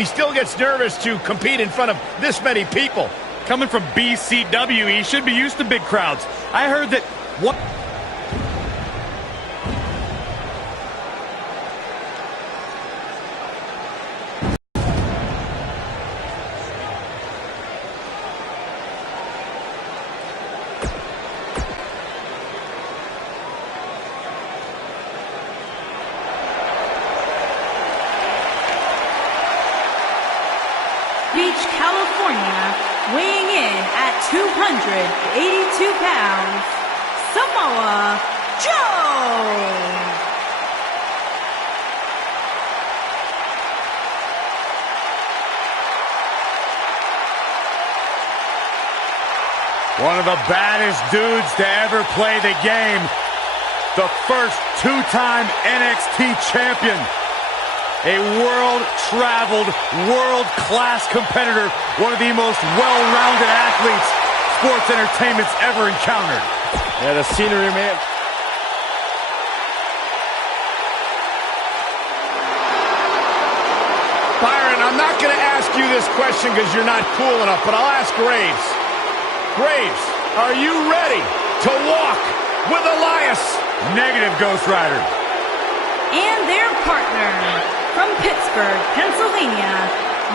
he still gets nervous to compete in front of this many people. Coming from BCW, he should be used to big crowds. I heard that what... Beach, California, weighing in at 282 pounds, Samoa Joe. One of the baddest dudes to ever play the game. The first two-time NXT champion. A world-traveled, world-class competitor, one of the most well-rounded athletes sports entertainment's ever encountered. Yeah, the scenery, man. Byron, I'm not going to ask you this question because you're not cool enough, but I'll ask Graves. Graves, are you ready to walk with Elias? Negative, Ghost Rider. And their partner, from Pittsburgh, Pennsylvania,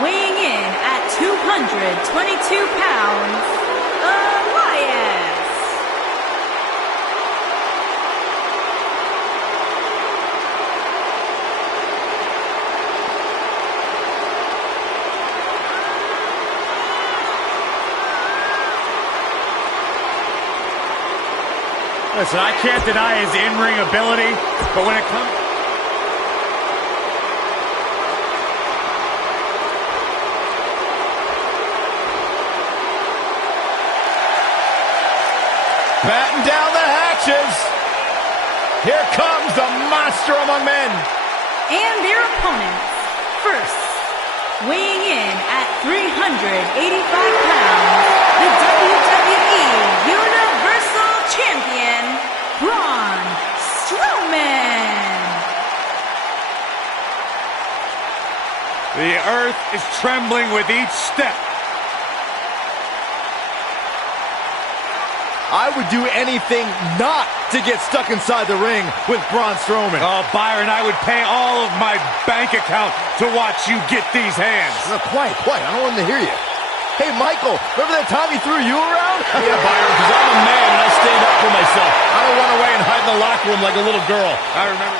weighing in at 222 pounds, Elias. Listen, I can't deny his in-ring ability, but when it comes... Batten down the hatches. Here comes the monster among men. And their opponents, first, weighing in at 385 pounds, the WWE Universal Champion, Braun Strowman. The earth is trembling with each step. I would do anything not to get stuck inside the ring with Braun Strowman. Oh, Byron, I would pay all of my bank account to watch you get these hands. No, quiet. I don't want to hear you. Hey, Michael, remember that time he threw you around? Yeah, Byron, because I'm a man and I stand up for myself. I don't run away and hide in the locker room like a little girl. I remember...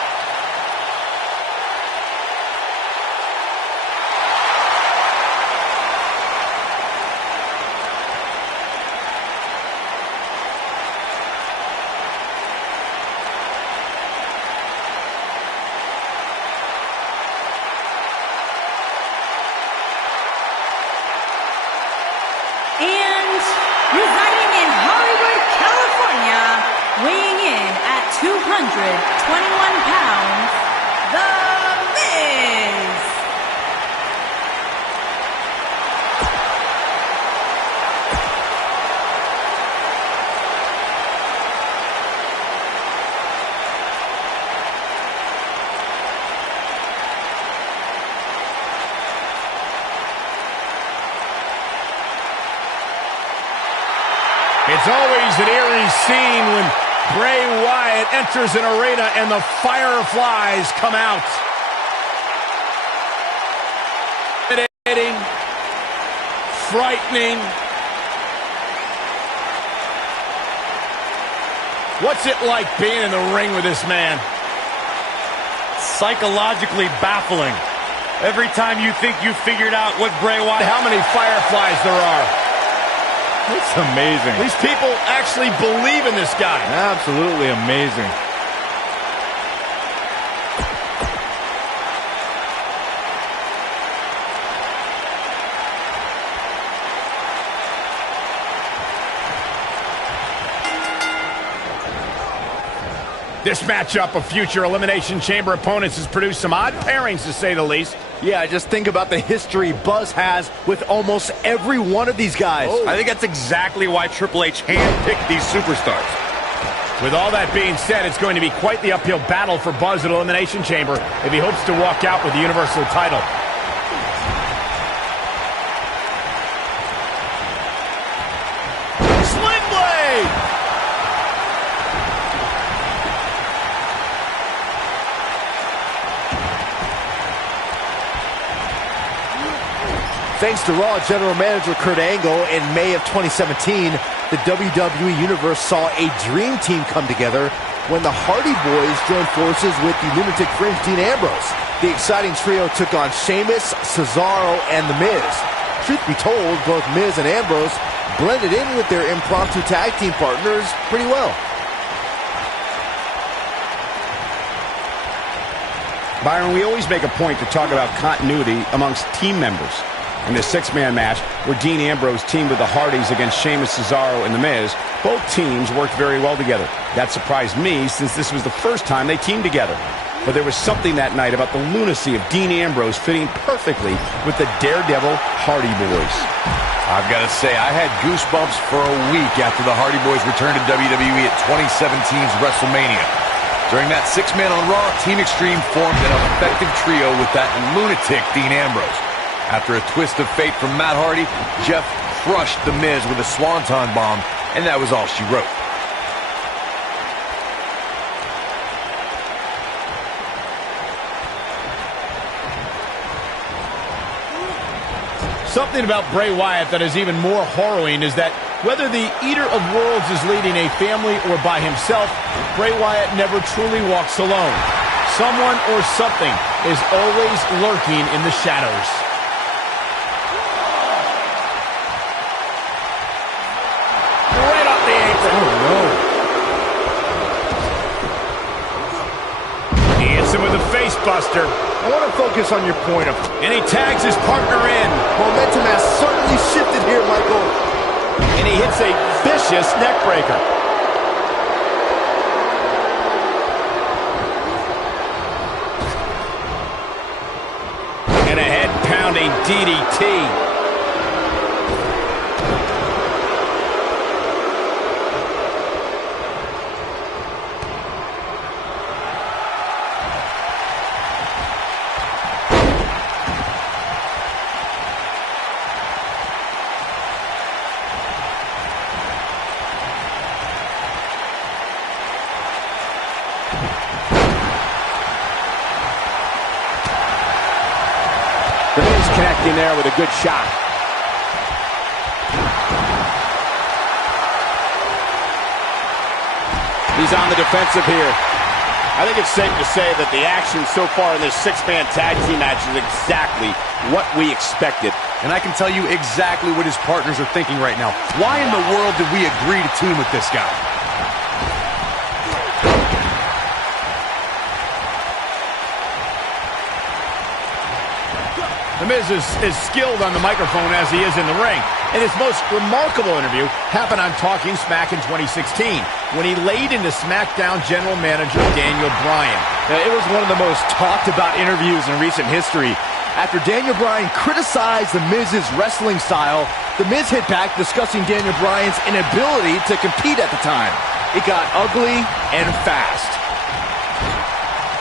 And residing in Hollywood, California, weighing in at 221 pounds, The Miz. It's always an eerie scene when Bray Wyatt enters an arena and the fireflies come out. Intimidating, frightening. What's it like being in the ring with this man? Psychologically baffling. Every time you think you figured out what Bray Wyatt... How many fireflies there are. It's amazing. These people actually believe in this guy. Absolutely amazing. This matchup of future Elimination Chamber opponents has produced some odd pairings, to say the least. Yeah, just think about the history Buzz has with almost every one of these guys. Oh. I think that's exactly why Triple H handpicked these superstars. With all that being said, it's going to be quite the uphill battle for Buzz at Elimination Chamber if he hopes to walk out with the Universal title. Thanks to Raw General Manager Kurt Angle, in May of 2017, the WWE Universe saw a dream team come together when the Hardy Boys joined forces with the Lunatic Fringe Dean Ambrose. The exciting trio took on Sheamus, Cesaro, and The Miz. Truth be told, both Miz and Ambrose blended in with their impromptu tag team partners pretty well. Byron, we always make a point to talk about continuity amongst team members. In the six-man match, where Dean Ambrose teamed with the Hardys against Sheamus, Cesaro, and The Miz, both teams worked very well together. That surprised me, since this was the first time they teamed together. But there was something that night about the lunacy of Dean Ambrose fitting perfectly with the Daredevil Hardy Boys. I've got to say, I had goosebumps for a week after the Hardy Boys returned to WWE at 2017's WrestleMania. During that six-man on Raw, Team Extreme formed an effective trio with that lunatic Dean Ambrose. After a twist of fate from Matt Hardy, Jeff crushed The Miz with a swanton bomb, and that was all she wrote. Something about Bray Wyatt that is even more harrowing is that whether the Eater of Worlds is leading a family or by himself, Bray Wyatt never truly walks alone. Someone or something is always lurking in the shadows. Right off the apron. Oh, no. He hits him with a face buster. I want to focus on your point of... And he tags his partner in. Momentum has certainly shifted here, Michael. And he hits a vicious neck breaker. And a head-pounding DDT. The Miz connecting there with a good shot. He's on the defensive here. I think it's safe to say that the action so far in this six-man tag team match is exactly what we expected. And I can tell you exactly what his partners are thinking right now. Why in the world did we agree to team with this guy? The Miz is skilled on the microphone as he is in the ring. And his most remarkable interview happened on Talking Smack in 2016, when he laid into SmackDown General Manager Daniel Bryan. It was one of the most talked about interviews in recent history. After Daniel Bryan criticized The Miz's wrestling style, The Miz hit back discussing Daniel Bryan's inability to compete at the time. It got ugly and fast.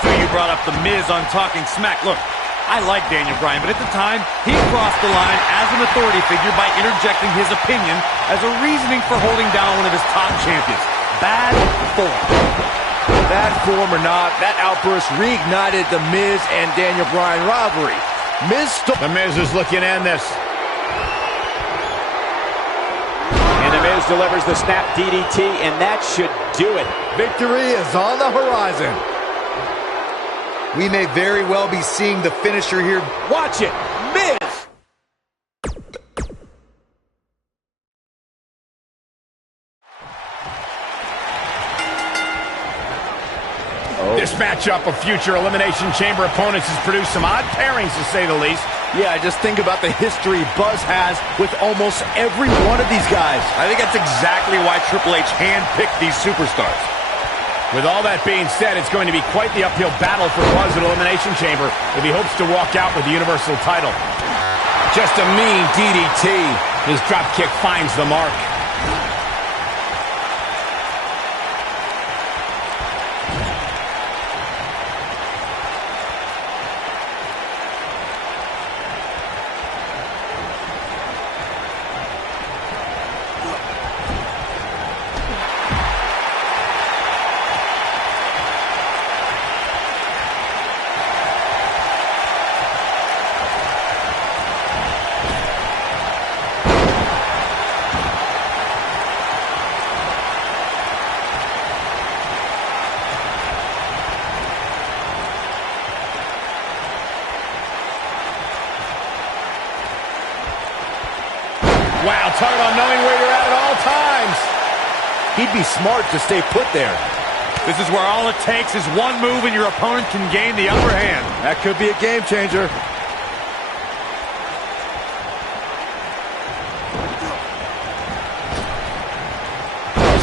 So you brought up The Miz on Talking Smack. Look, I like Daniel Bryan, but at the time, he crossed the line as an authority figure by interjecting his opinion as a reasoning for holding down one of his top champions. Bad form. Bad form or not, that outburst reignited the Miz and Daniel Bryan rivalry. The Miz is looking to end this. And The Miz delivers the snap DDT, and that should do it. Victory is on the horizon. We may very well be seeing the finisher here. Watch it, Miz! This matchup of future Elimination Chamber opponents has produced some odd pairings, to say the least. Yeah, just think about the history Buzz has with almost every one of these guys. I think that's exactly why Triple H handpicked these superstars. With all that being said, it's going to be quite the uphill battle for Buzz at Elimination Chamber if he hopes to walk out with the Universal title. Just a mean DDT. His dropkick finds the mark. Wow, talk about knowing where you're at all times. He'd be smart to stay put there. This is where all it takes is one move and your opponent can gain the upper hand. That could be a game changer.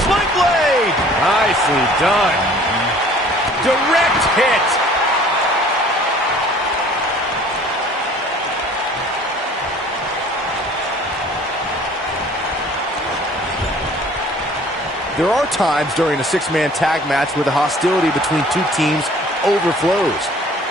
Sling blade! Nicely done. Direct hit. There are times during a six-man tag match where the hostility between two teams overflows.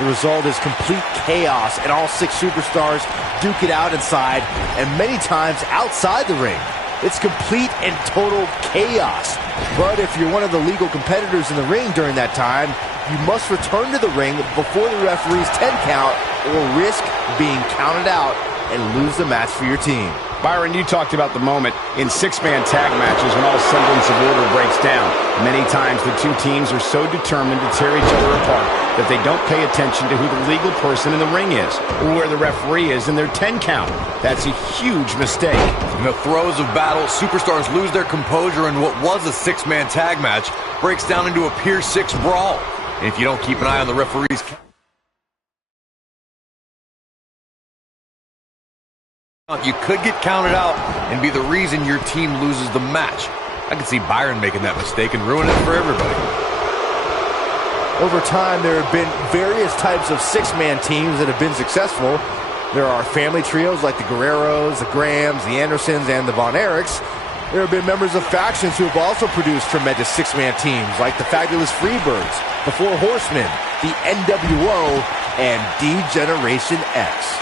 The result is complete chaos, and all six superstars duke it out inside and many times outside the ring. It's complete and total chaos. But if you're one of the legal competitors in the ring during that time, you must return to the ring before the referee's 10 count or risk being counted out and lose the match for your team. Byron, you talked about the moment in six-man tag matches when all semblance of order breaks down. Many times the two teams are so determined to tear each other apart that they don't pay attention to who the legal person in the ring is or where the referee is in their 10 count. That's a huge mistake. In the throes of battle, superstars lose their composure, and what was a six-man tag match breaks down into a Pier 6 brawl. And if you don't keep an eye on the referee's you could get counted out and be the reason your team loses the match. I can see Byron making that mistake and ruining it for everybody. Over time, there have been various types of six-man teams that have been successful. There are family trios like the Guerreros, the Grahams, the Andersons, and the Von Erichs. There have been members of factions who have also produced tremendous six-man teams like the Fabulous Freebirds, the Four Horsemen, the NWO, and D-Generation X.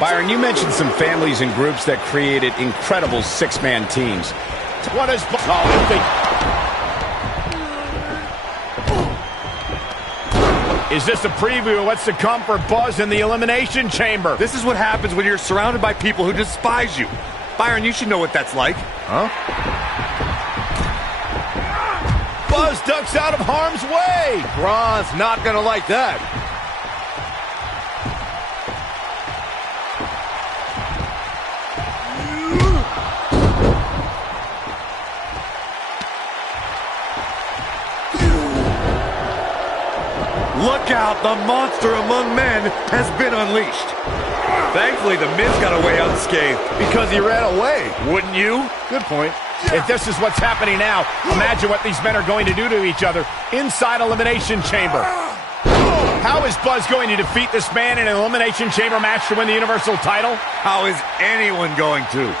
Byron, you mentioned some families and groups that created incredible six-man teams. What is... Is this a preview of what's to come for Buzz in the Elimination Chamber? This is what happens when you're surrounded by people who despise you. Byron, you should know what that's like. Huh? Buzz ducks out of harm's way. Braun's not gonna like that. Look out, the monster among men has been unleashed. Thankfully, the Miz got away unscathed. Because he ran away. Wouldn't you? Good point. If this is what's happening now, imagine what these men are going to do to each other inside Elimination Chamber. How is Buzz going to defeat this man in an Elimination Chamber match to win the Universal title? How is anyone going to?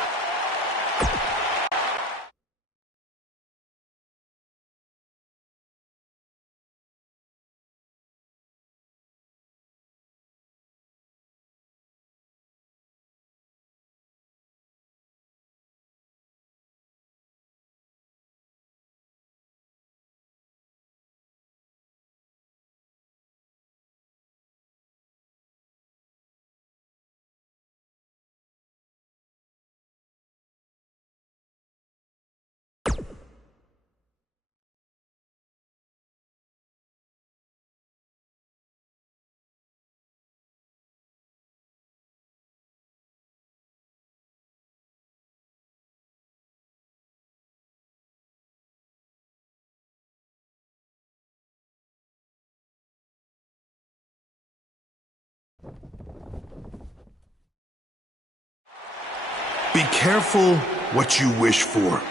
Be careful what you wish for.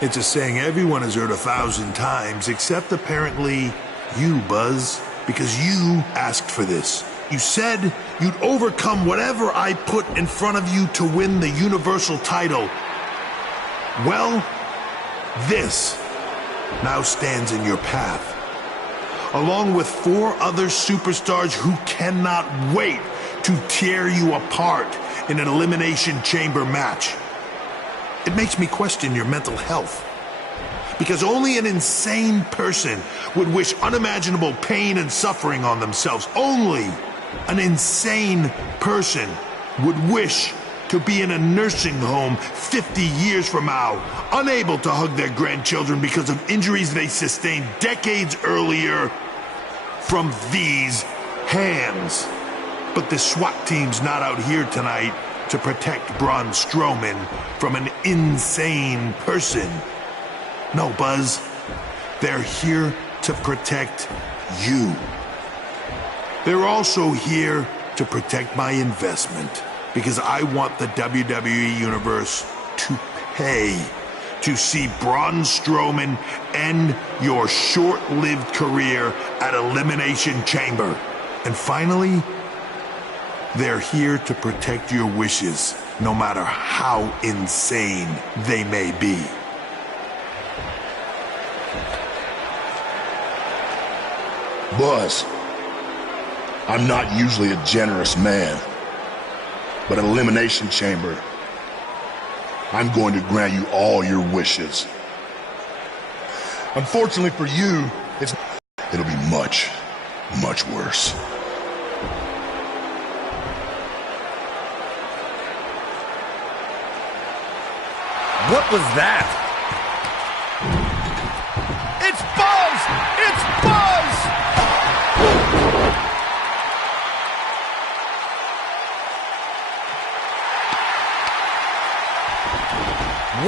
It's a saying everyone has heard 1,000 times, except apparently you, Buzz, because you asked for this. You said you'd overcome whatever I put in front of you to win the Universal title. Well, this now stands in your path, along with 4 other superstars who cannot wait to tear you apart in an Elimination Chamber match. It makes me question your mental health, because only an insane person would wish unimaginable pain and suffering on themselves. Only an insane person would wish to be in a nursing home 50 years from now, unable to hug their grandchildren because of injuries they sustained decades earlier from these hands. But the SWAT team's not out here tonight to protect Braun Strowman from an insane person. No, Buzz. They're here to protect you. They're also here to protect my investment, because I want the WWE Universe to pay to see Braun Strowman end your short-lived career at Elimination Chamber. And finally, they're here to protect your wishes, no matter how insane they may be. Buzz, I'm not usually a generous man, but at Elimination Chamber, I'm going to grant you all your wishes. Unfortunately for you, it'll be much, much worse. What was that? It's Buzz! It's Buzz!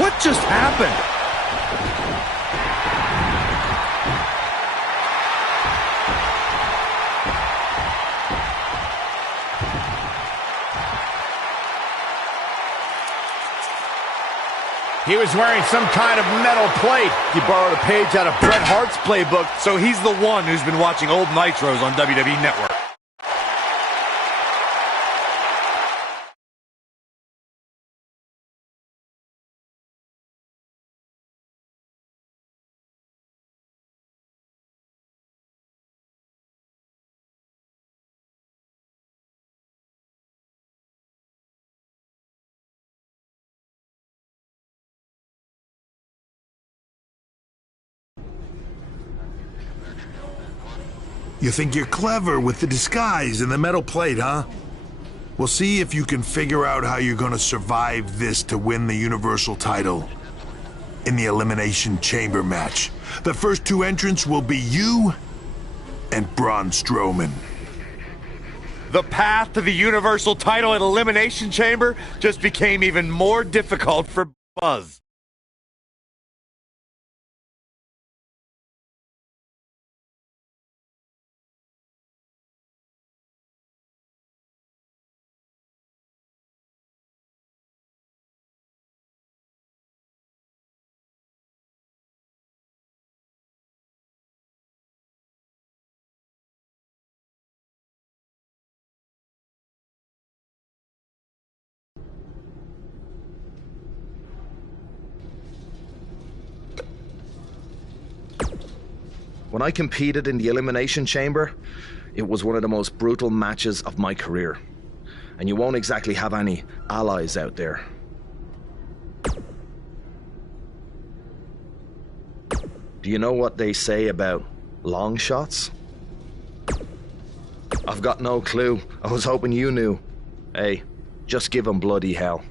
What just happened? He was wearing some kind of metal plate. He borrowed a page out of Bret Hart's playbook. So he's the one who's been watching old Nitros on WWE Network. You think you're clever with the disguise and the metal plate, huh? We'll see if you can figure out how you're gonna survive this to win the Universal title in the Elimination Chamber match. The first 2 entrants will be you and Braun Strowman. The path to the Universal title at Elimination Chamber just became even more difficult for Buzz. When I competed in the Elimination Chamber, it was one of the most brutal matches of my career. And you won't exactly have any allies out there. Do you know what they say about long shots? I've got no clue. I was hoping you knew. Hey, just give 'em bloody hell.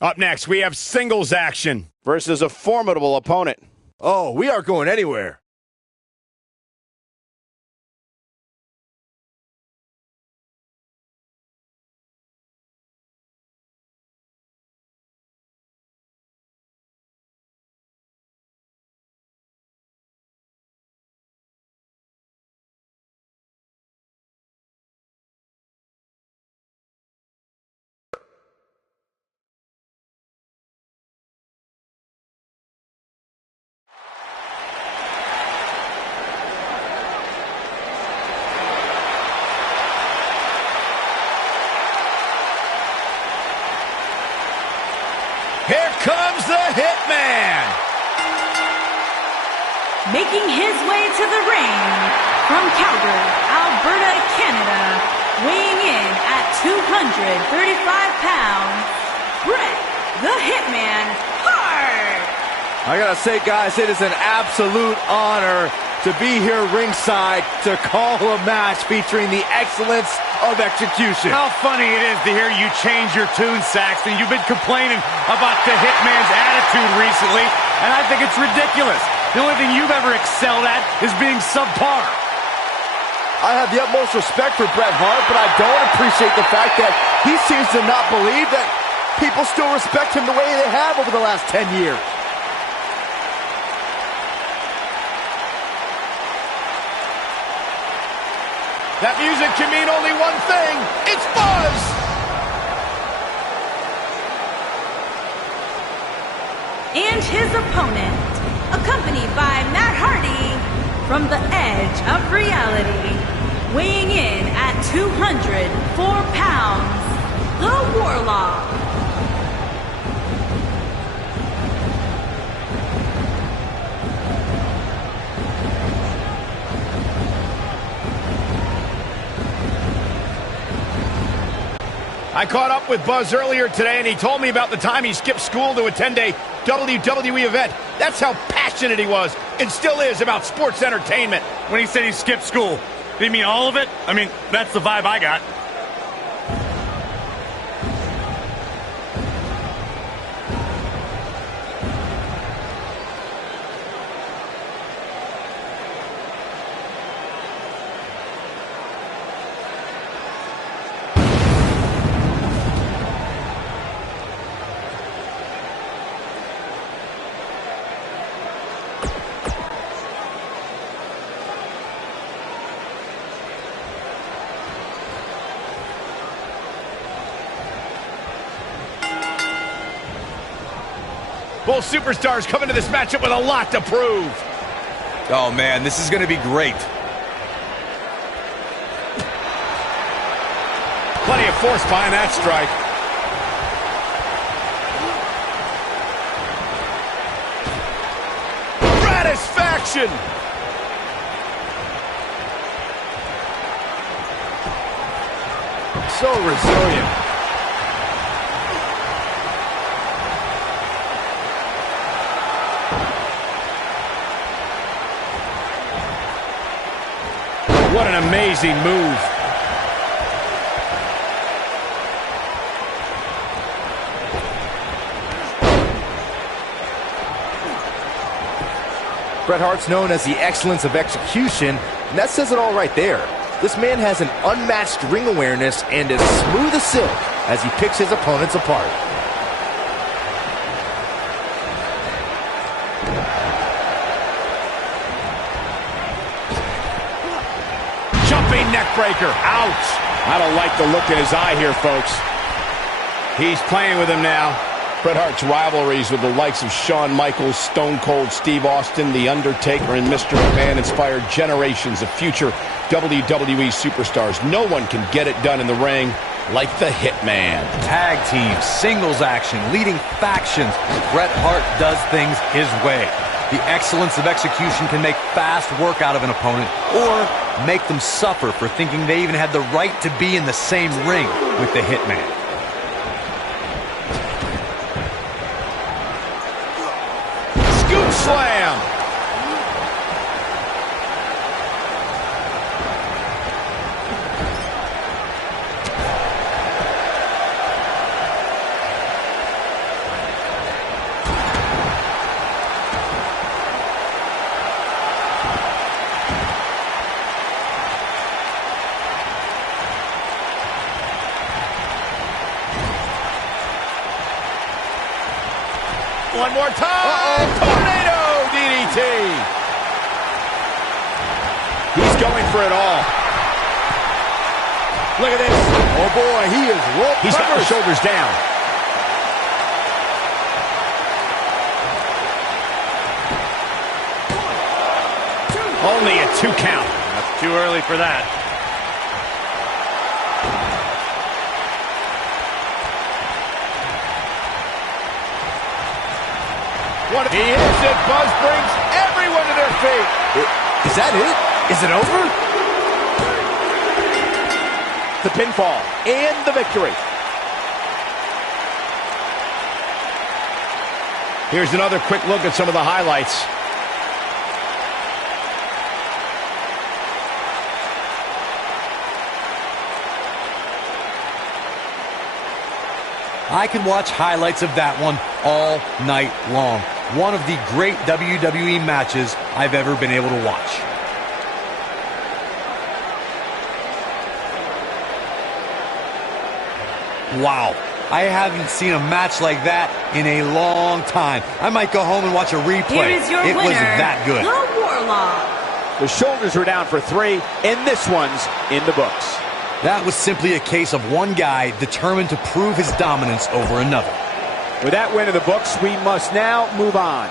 Up next, we have singles action versus a formidable opponent. Oh, we aren't going anywhere. Here comes the Hitman! Making his way to the ring from Calgary, Alberta, Canada, weighing in at 235 pounds, Bret the Hitman Hart. I gotta say, guys, it is an absolute honor to be here ringside to call a match featuring the excellence of execution. How funny it is to hear you change your tune, Saxton. You've been complaining about the Hitman's attitude recently, and I think it's ridiculous. The only thing you've ever excelled at is being subpar. I have the utmost respect for Bret Hart, but I don't appreciate the fact that he seems to not believe that people still respect him the way they have over the last 10 years. That music can mean only one thing. It's buzz! And his opponent, accompanied by Matt Hardy from the edge of reality, weighing in at 204 pounds, the Warlock. I caught up with Buzz earlier today, and he told me about the time he skipped school to attend a WWE event. That's how passionate he was, and still is, about sports entertainment. When he said he skipped school, did he mean all of it? I mean, that's the vibe I got. Both superstars come into this matchup with a lot to prove. Oh, man, this is going to be great. Plenty of force behind that strike. Satisfaction! So resilient. What an amazing move. Bret Hart's known as the excellence of execution, and that says it all right there. This man has an unmatched ring awareness and is smooth as silk as he picks his opponents apart. Jumping neck breaker. Ouch. I don't like the look in his eye here, folks. He's playing with him now. Bret Hart's rivalries with the likes of Shawn Michaels, Stone Cold Steve Austin, The Undertaker, and Mr. McMahon inspired generations of future WWE superstars. No one can get it done in the ring like the Hitman. Tag teams, singles action, leading factions. Bret Hart does things his way. The excellence of execution can make fast work out of an opponent or make them suffer for thinking they even had the right to be in the same ring with the Hitman. Scoop slam! one more time. Tornado DDT. He's going for it all. Look at this. Oh boy, he is rolled. He's got the shoulders down. Only a 2 count. That's too early for that. He hits it. Buzz brings everyone to their feet. Is that it? Is it over? The pinfall and the victory. Here's another quick look at some of the highlights. I can watch highlights of that one all night long. One of the great WWE matches I've ever been able to watch. Wow. I haven't seen a match like that in a long time. I might go home and watch a replay. Here is your it winner, was that good. The Warlock. The shoulders were down for 3, and this one's in the books. That was simply a case of one guy determined to prove his dominance over another. With that win in the books, we must now move on.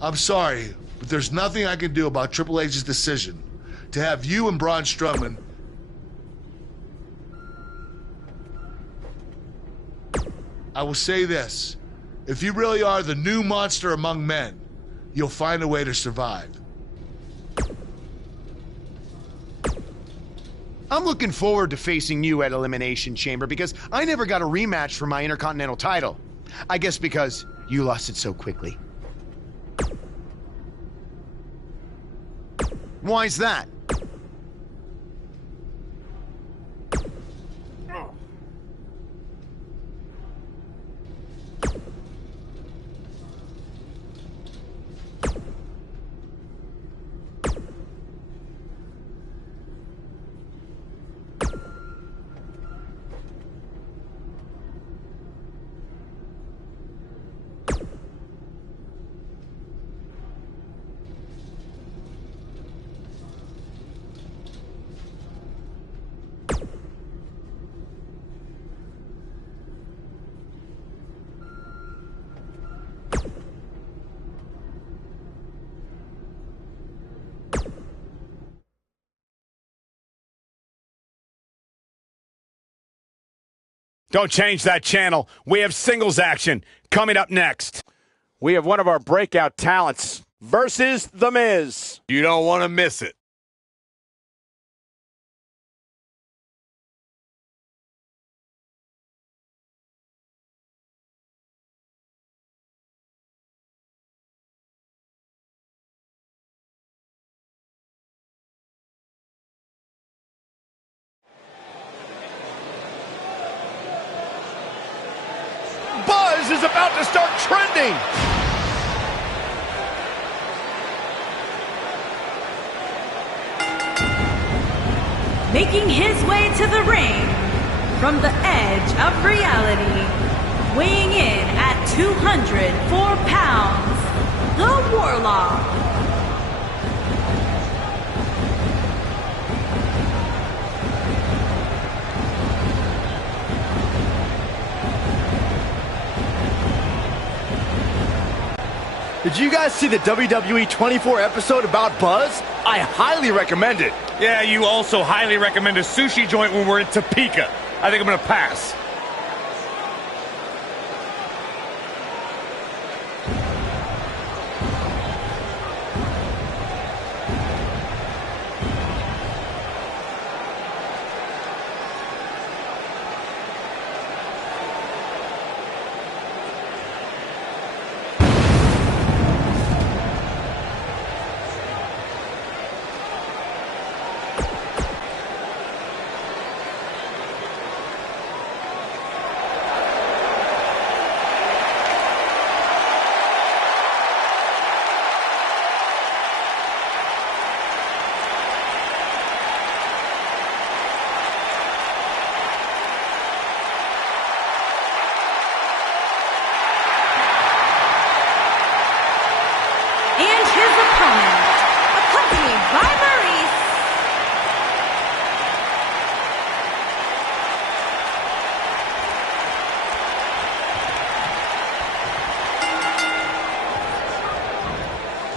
I'm sorry, but there's nothing I can do about Triple H's decision to have you and Braun Strowman. I will say this. If you really are the new monster among men, you'll find a way to survive. I'm looking forward to facing you at Elimination Chamber because I never got a rematch for my Intercontinental title. I guess because you lost it so quickly. Why's that? Don't change that channel. We have singles action coming up next. We have one of our breakout talents versus The Miz. You don't want to miss it. Buzz is about to start trending. Making his way to the ring from the edge of reality, weighing in at 204 pounds, the Warlock. Did you guys see the WWE 24 episode about Buzz? I highly recommend it. Yeah, you also highly recommend a sushi joint when we're in Topeka. I think I'm going to pass.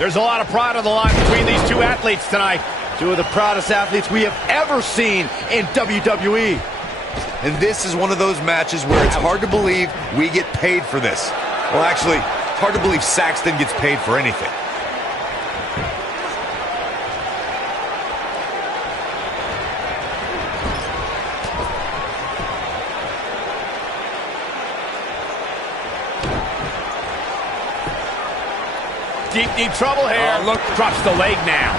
There's a lot of pride on the line between these two athletes tonight. Two of the proudest athletes we have ever seen in WWE. And this is one of those matches where it's hard to believe we get paid for this. Well, actually, it's hard to believe Saxton gets paid for anything. Deep trouble here. Oh, look. Drops the leg now.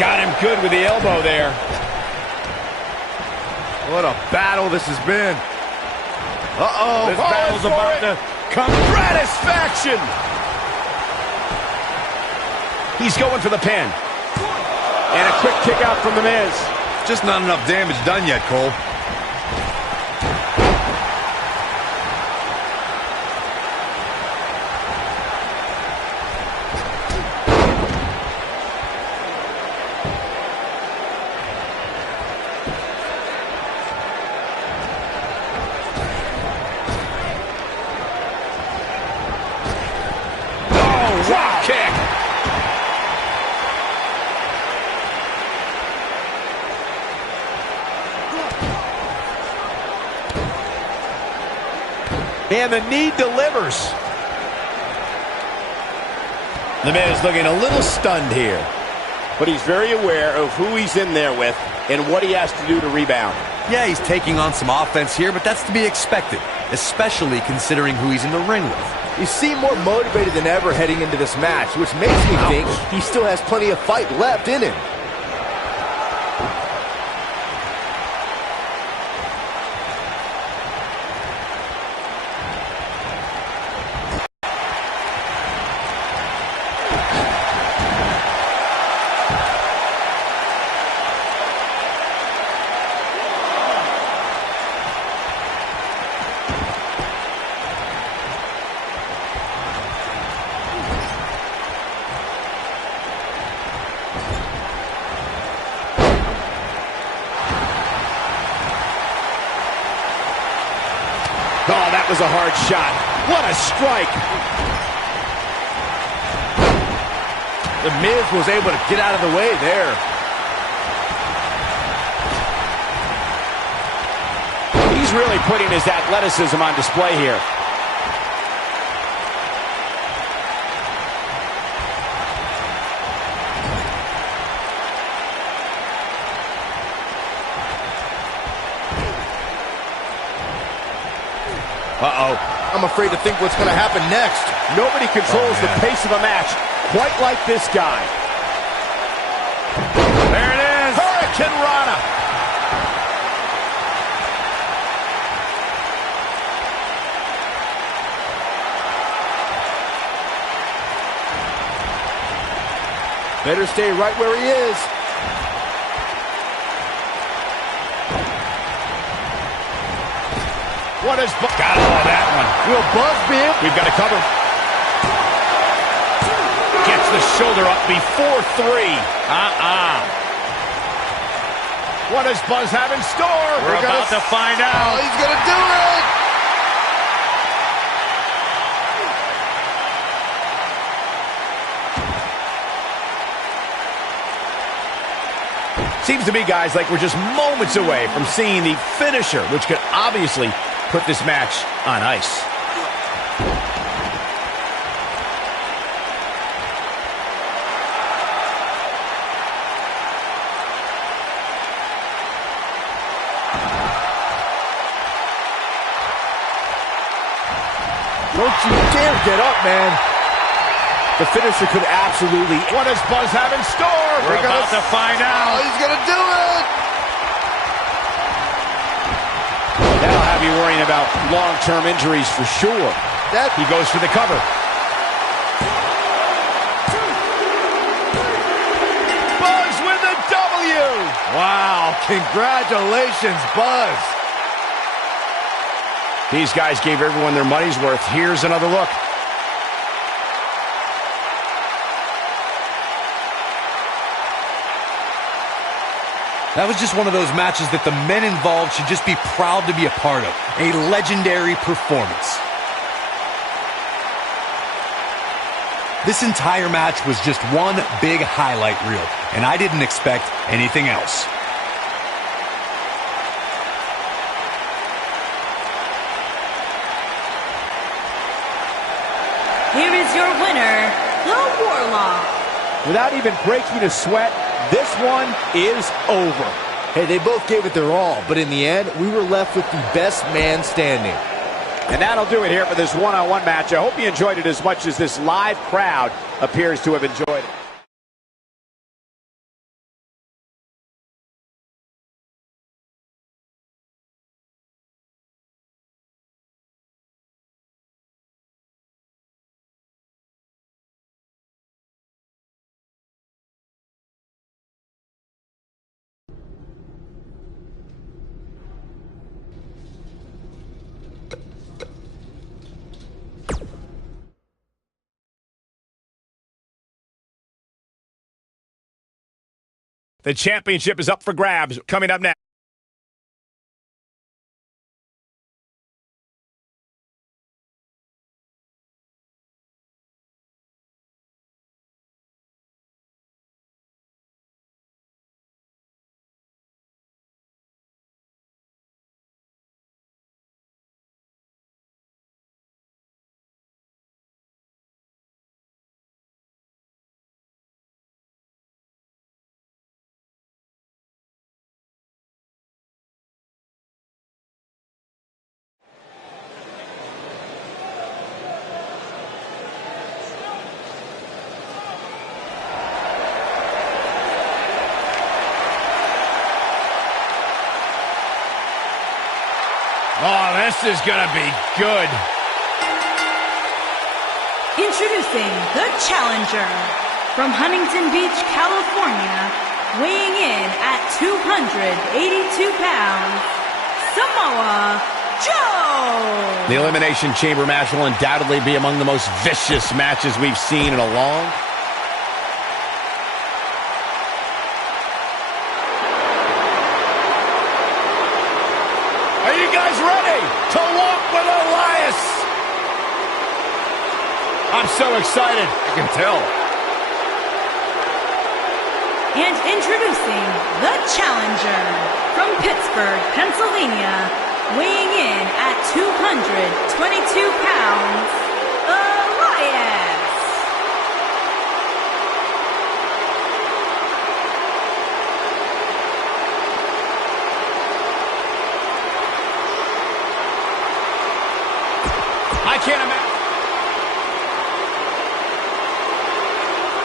Got him good with the elbow there. What a battle this has been. This battle's about to come. Satisfaction. He's going for the pin. And a quick kick out from The Miz. Just not enough damage done yet, Cole. Drop kick. And the knee delivers. The Miz looking a little stunned here. But he's very aware of who he's in there with and what he has to do to rebound. Yeah, he's taking on some offense here, but that's to be expected, especially considering who he's in the ring with. He seemed more motivated than ever heading into this match, which makes me think he still has plenty of fight left in him. Oh, that was a hard shot. What a strike. The Miz was able to get out of the way there. He's really putting his athleticism on display here. Uh-oh. I'm afraid to think what's going to happen next. Nobody controls the pace of a match quite like this guy. There it is. Hurricane Rana. Better stay right where he is. What is got all of that one? Will Buzz be able? We've got to cover. Gets the shoulder up before 3. What does Buzz have in store? We're about to find out. He's going to do it. Seems to me, guys, like we're just moments away from seeing the finisher, which could obviously put this match on ice. Don't you dare get up, man. The finisher could absolutely... What does Buzz have in store? We're about to find out. He's going to do it. That'll have you worrying about long-term injuries for sure. He goes for the cover. Buzz with the W. Wow, congratulations, Buzz. These guys gave everyone their money's worth. Here's another look. That was just one of those matches that the men involved should just be proud to be a part of. A legendary performance. This entire match was just one big highlight reel, and I didn't expect anything else. Here is your winner, the Warlock. Without even breaking a sweat, this one is over. Hey, they both gave it their all, but in the end, we were left with the best man standing. And that'll do it here for this one-on-one match. I hope you enjoyed it as much as this live crowd appears to have enjoyed it. The championship is up for grabs. Coming up next. Oh, this is going to be good. Introducing the challenger from Huntington Beach, California, weighing in at 282 pounds, Samoa Joe. The Elimination Chamber match will undoubtedly be among the most vicious matches we've seen in a long time. Are you guys ready to walk with Elias? I'm so excited. I can tell. And introducing the challenger from Pittsburgh, Pennsylvania, weighing in at 222 pounds, Elias. I can't imagine.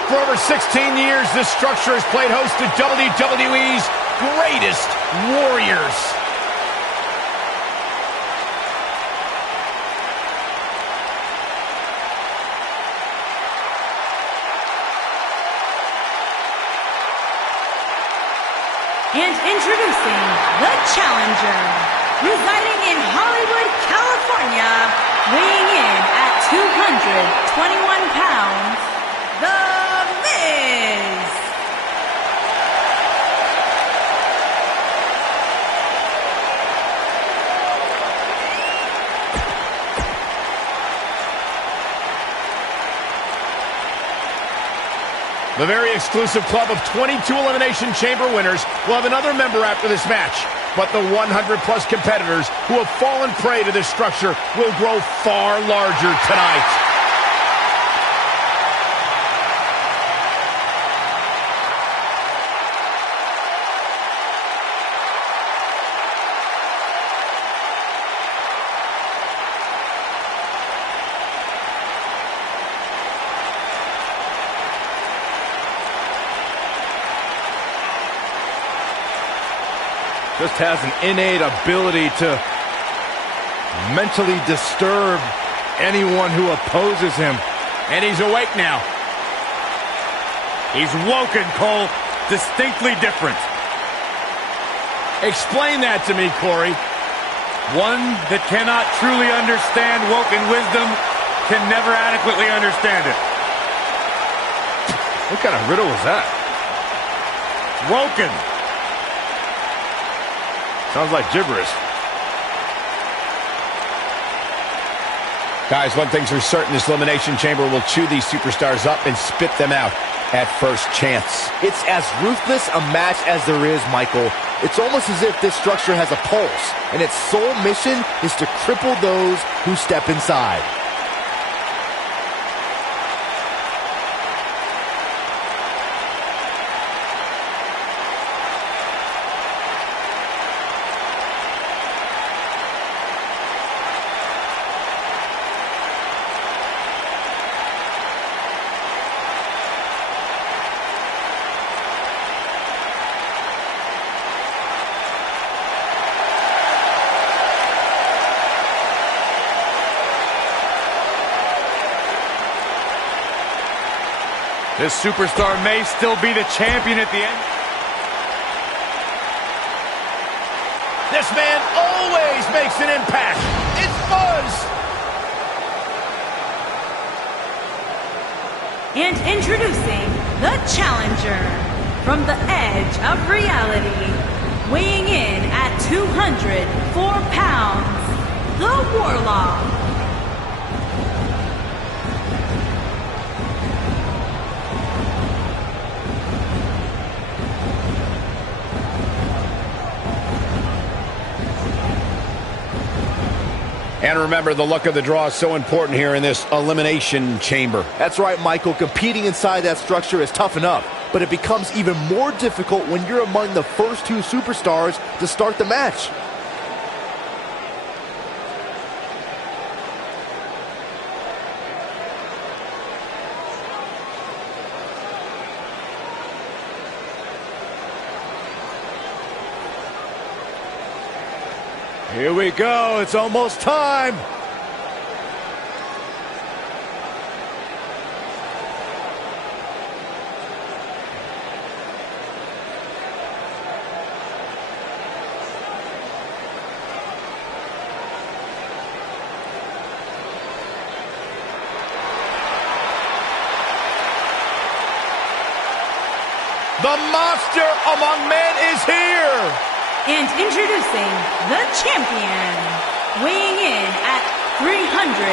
For over 16 years, this structure has played host to WWE's greatest warriors. And introducing the challenger, residing in Hollywood, California, weighing in at 221 pounds, The Miz. The very exclusive club of 22 Elimination Chamber winners will have another member after this match. But the 100-plus competitors who have fallen prey to this structure will grow far larger tonight. Just has an innate ability to mentally disturb anyone who opposes him. And he's awake now. He's woken, Cole. Distinctly different. Explain that to me, Corey. One that cannot truly understand woken wisdom can never adequately understand it. What kind of riddle was that? Woken. Sounds like gibberish. Guys, one thing's for certain, this Elimination Chamber will chew these superstars up and spit them out at first chance. It's as ruthless a match as there is, Michael. It's almost as if this structure has a pulse, and its sole mission is to cripple those who step inside. This superstar may still be the champion at the end. This man always makes an impact. It's Buzz. And introducing the challenger from the edge of reality, weighing in at 204 pounds, the Warlock. And remember, the luck of the draw is so important here in this Elimination Chamber. That's right, Michael. Competing inside that structure is tough enough, but it becomes even more difficult when you're among the first two superstars to start the match. Here we go. It's almost time. The monster among men is here. And introducing the champion, weighing in at 385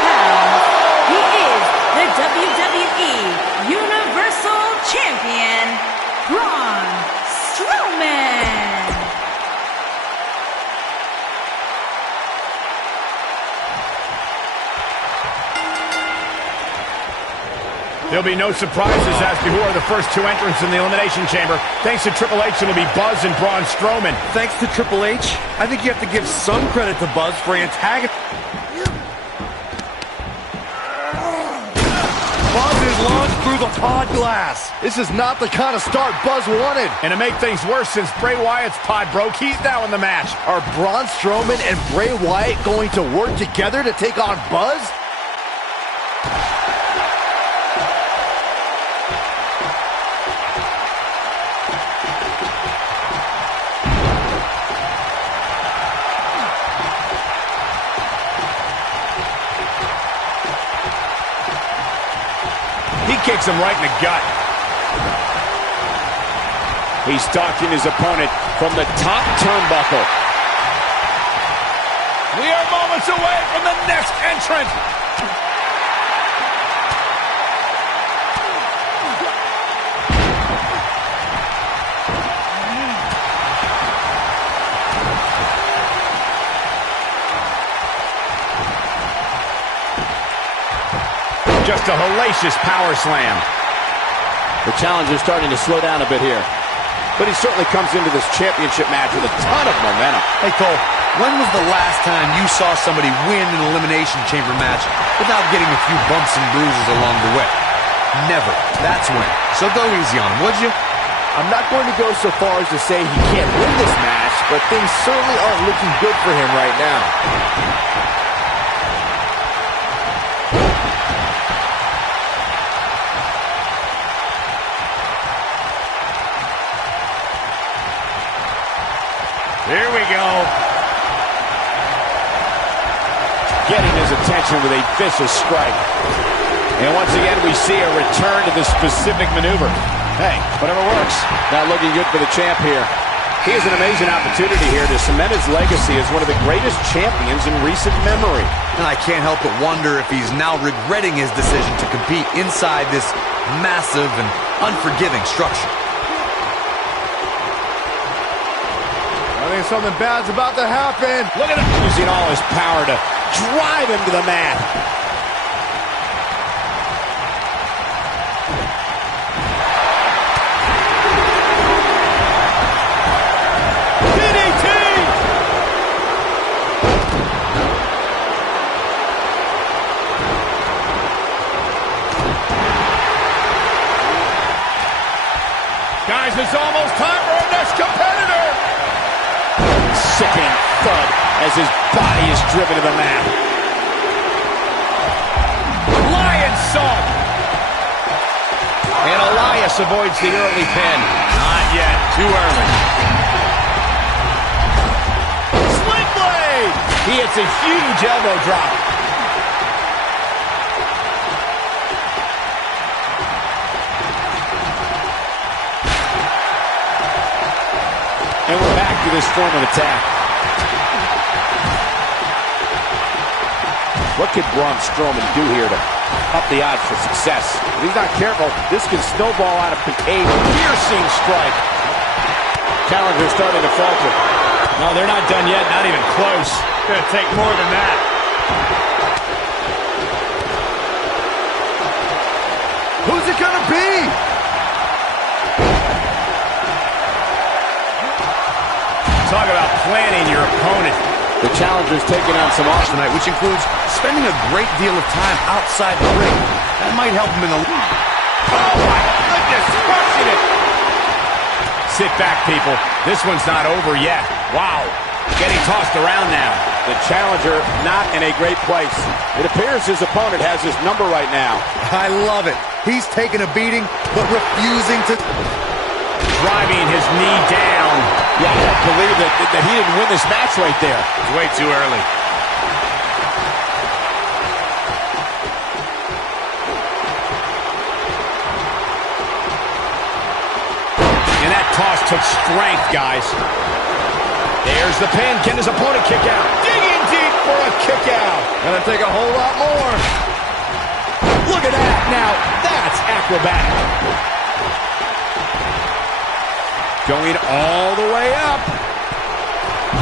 pounds, he is the WWE Universal Champion, Braun Strowman. There'll be no surprises as to who are the first two entrants in the Elimination Chamber. Thanks to Triple H, it'll be Buzz and Braun Strowman. Thanks to Triple H, I think you have to give some credit to Buzz for antagonizing. Buzz is launched through the pod glass. This is not the kind of start Buzz wanted. And to make things worse, since Bray Wyatt's pod broke, he's now in the match. Are Braun Strowman and Bray Wyatt going to work together to take on Buzz? He kicks him right in the gut. He's stalking his opponent from the top turnbuckle. We are moments away from the next entrant. Just a hellacious power slam. The challenger's starting to slow down a bit here. But he certainly comes into this championship match with a ton of momentum. Hey, Cole, when was the last time you saw somebody win an Elimination Chamber match without getting a few bumps and bruises along the way? Never. That's when. So go easy on him, would you? I'm not going to go so far as to say he can't win this match, but things certainly aren't looking good for him right now. Here we go. Getting his attention with a vicious strike. And once again, we see a return to the specific maneuver. Hey, whatever works. Not looking good for the champ here. He has an amazing opportunity here to cement his legacy as one of the greatest champions in recent memory. And I can't help but wonder if he's now regretting his decision to compete inside this massive and unforgiving structure. I think something bad's about to happen. Look at him using all his power to drive him to the mat. Guys, it's almost time for our next competitor. Sickening thud as his body is driven to the mat. Lion song. And Elias avoids the early pin. Not yet. Too early. Sling blade. He hits a huge elbow drop. And we're back to this form of attack. What could Braun Strowman do here to up the odds for success? If he's not careful, this can snowball out of a piercing strike. Challenger starting to falter. No, they're not done yet. Not even close. It's going to take more than that. Who's it gonna be? Talk about planning your opponent. The challenger's taking on some offense tonight, which includes spending a great deal of time outside the ring. That might help him in the... Oh, my goodness, crushing it. Sit back, people. This one's not over yet. Wow. Getting tossed around now. The challenger not in a great place. It appears his opponent has his number right now. I love it. He's taking a beating, but refusing to... Driving his knee down. Yeah, I don't believe that he didn't win this match right there. It's way too early. And that toss took strength, guys. There's the pin. Can his opponent kick out? Digging deep for a kick out. Gonna take a whole lot more. Look at that. Now, that's acrobatic. Going all the way up.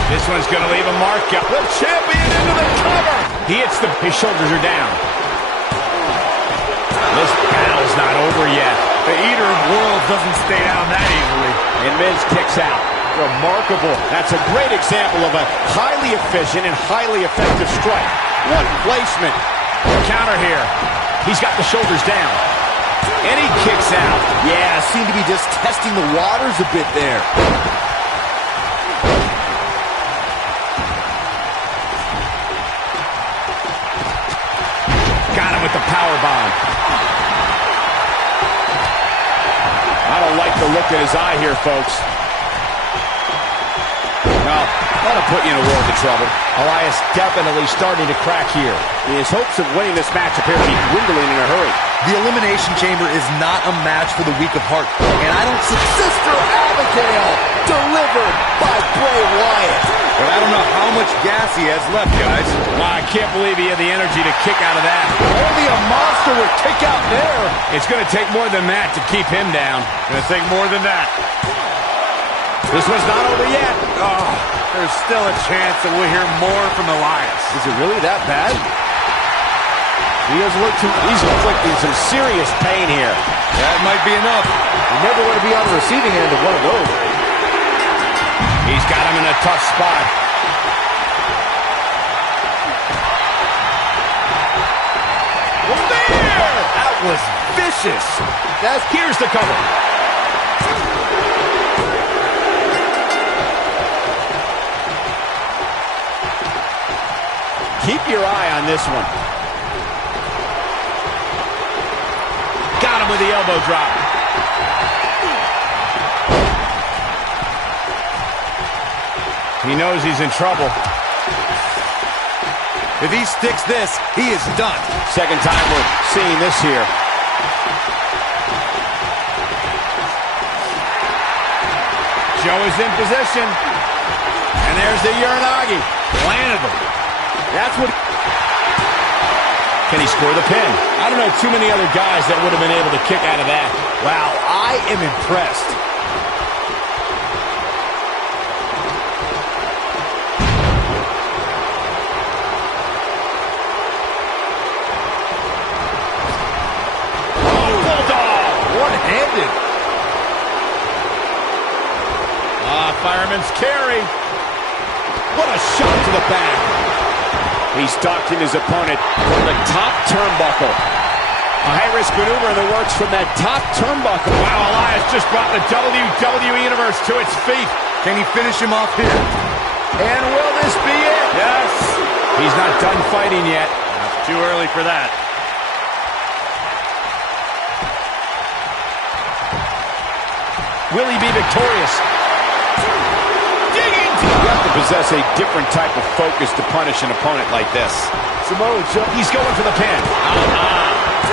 This one's going to leave a mark. The champion into the cover. His shoulders are down. This battle's not over yet. The Eater of Worlds doesn't stay down that easily. And Miz kicks out. Remarkable. That's a great example of a highly efficient and highly effective strike. What placement. Counter here. He's got the shoulders down. And he kicks out. Yeah, seemed to be just testing the waters a bit there. Got him with the powerbomb. I don't like the look in his eye here, folks. Well, that'll put you in a world of trouble. Elias definitely starting to crack here. His hopes of winning this match appear to be dwindling in a hurry. The Elimination Chamber is not a match for the weak of heart. And I don't see Sister Abigail, delivered by Bray Wyatt. But I don't know how much gas he has left, guys. Well, I can't believe he had the energy to kick out of that. Only a monster would kick out there. It's going to take more than that to keep him down. Going to take more than that. This one's not over yet. Oh, there's still a chance that we'll hear more from Elias. Is it really that bad? He doesn't look too... He's inflicting some serious pain here. That might be enough. You never want to be on the receiving end of one of those. He's got him in a tough spot. There! That was vicious. Here's the cover. Keep your eye on this one. Got him with the elbow drop. He knows he's in trouble. If he sticks this, he is done. Second time we're seeing this here. Joe is in position. And there's the Uranagi. Planted him. That's what... Can he score the pin? I don't know too many other guys that would have been able to kick out of that. Wow, I am impressed. Oh, bulldog! One-handed. Fireman's carry. What a shot to the back. He's stalking his opponent from the top turnbuckle. A high-risk maneuver in the works from that top turnbuckle. Wow, Elias just brought the WWE Universe to its feet. Can he finish him off here? And will this be it? Yes. He's not done fighting yet. It's too early for that. Will he be victorious? You have to possess a different type of focus to punish an opponent like this. Samoa Joe. He's going for the pin.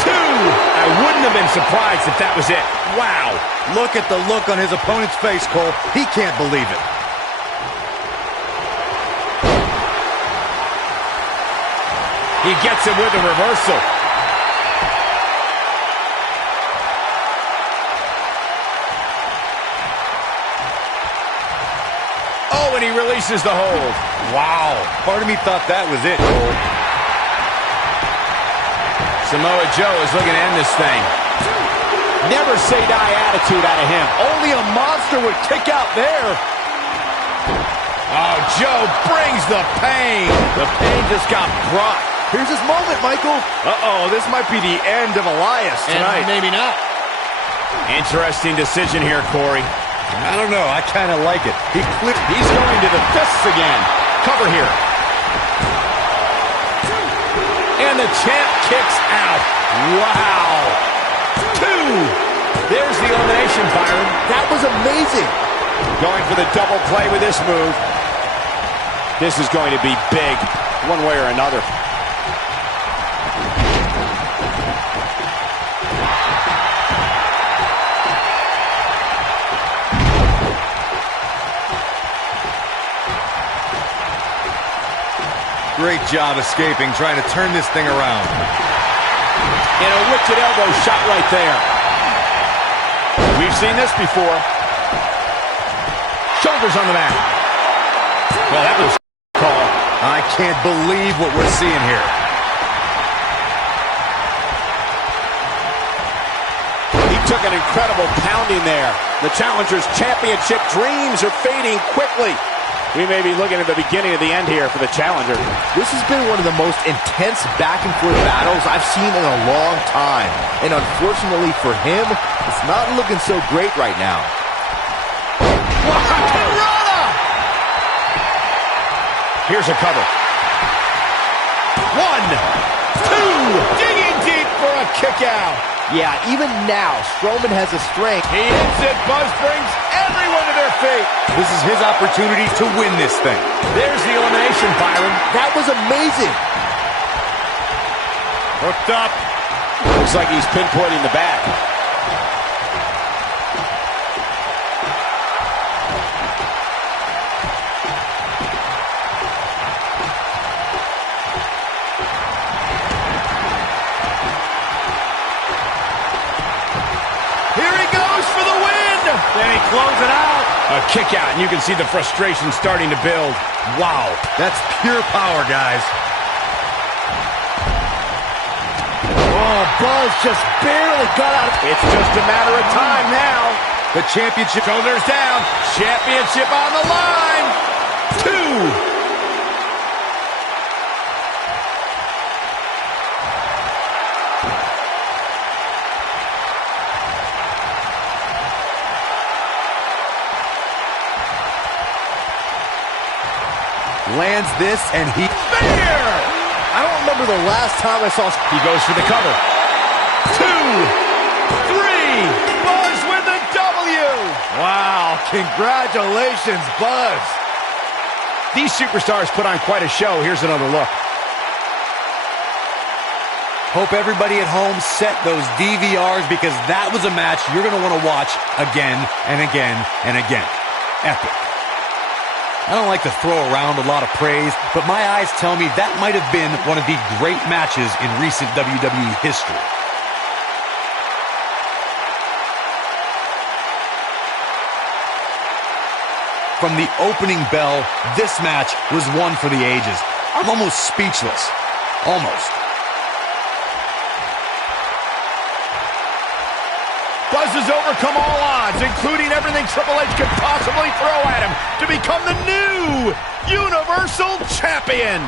Two. I wouldn't have been surprised if that was it. Wow. Look at the look on his opponent's face, Cole. He can't believe it. He gets him with a reversal. Oh, and he releases the hold. Wow. Part of me thought that was it, Cole. Samoa Joe is looking to end this thing. Never say die attitude out of him. Only a monster would kick out there. Oh, Joe brings the pain. The pain just got brought. Here's his moment, Michael. Uh-oh, this might be the end of Elias tonight. And maybe not. Interesting decision here, Corey. I don't know. I kind of like it. He's going to the fists again. Cover here. And the champ kicks out. Wow. Two. There's the elimination, Byron. That was amazing. Going for the double play with this move. This is going to be big, one way or another. Great job escaping, trying to turn this thing around. And a wicked elbow shot right there. We've seen this before. Shoulders on the mat. Well, that was a call. I can't believe what we're seeing here. He took an incredible pounding there. The challenger's championship dreams are fading quickly. We may be looking at the beginning of the end here for the challenger. This has been one of the most intense back-and-forth battles I've seen in a long time. And unfortunately for him, it's not looking so great right now. Here's a cover. One, two, digging deep for a kick out. Yeah, even now, Strowman has the strength. He hits it. Buzz brings everyone to their feet. This is his opportunity to win this thing. There's the elimination, Byron. That was amazing. Hooked up. Looks like he's pinpointing the back. Then he closes it out. A kick out, and you can see the frustration starting to build. Wow, that's pure power, guys. Oh, Buzz just barely got out. It's just a matter of time now. The championship. Shoulders down. Championship on the line. Two. Lands this, and he... Spear! I don't remember the last time I saw... He goes for the cover. Two, three, Buzz with the W! Wow, congratulations, Buzz. These superstars put on quite a show. Here's another look. Hope everybody at home set those DVRs because that was a match you're going to want to watch again and again and again. epic. I don't like to throw around a lot of praise, but my eyes tell me that might have been one of the great matches in recent WWE history. From the opening bell, this match was one for the ages. I'm almost speechless. Almost. Buzz has overcome all odds, including everything Triple H could possibly throw at him, to become the new Universal Champion.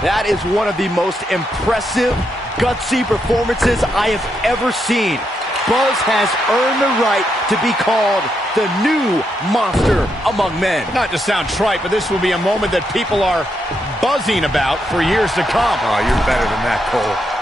That is one of the most impressive, gutsy performances I have ever seen. Buzz has earned the right to be called the new monster among men. Not to sound trite, but this will be a moment that people are buzzing about for years to come. Oh, you're better than that, Cole.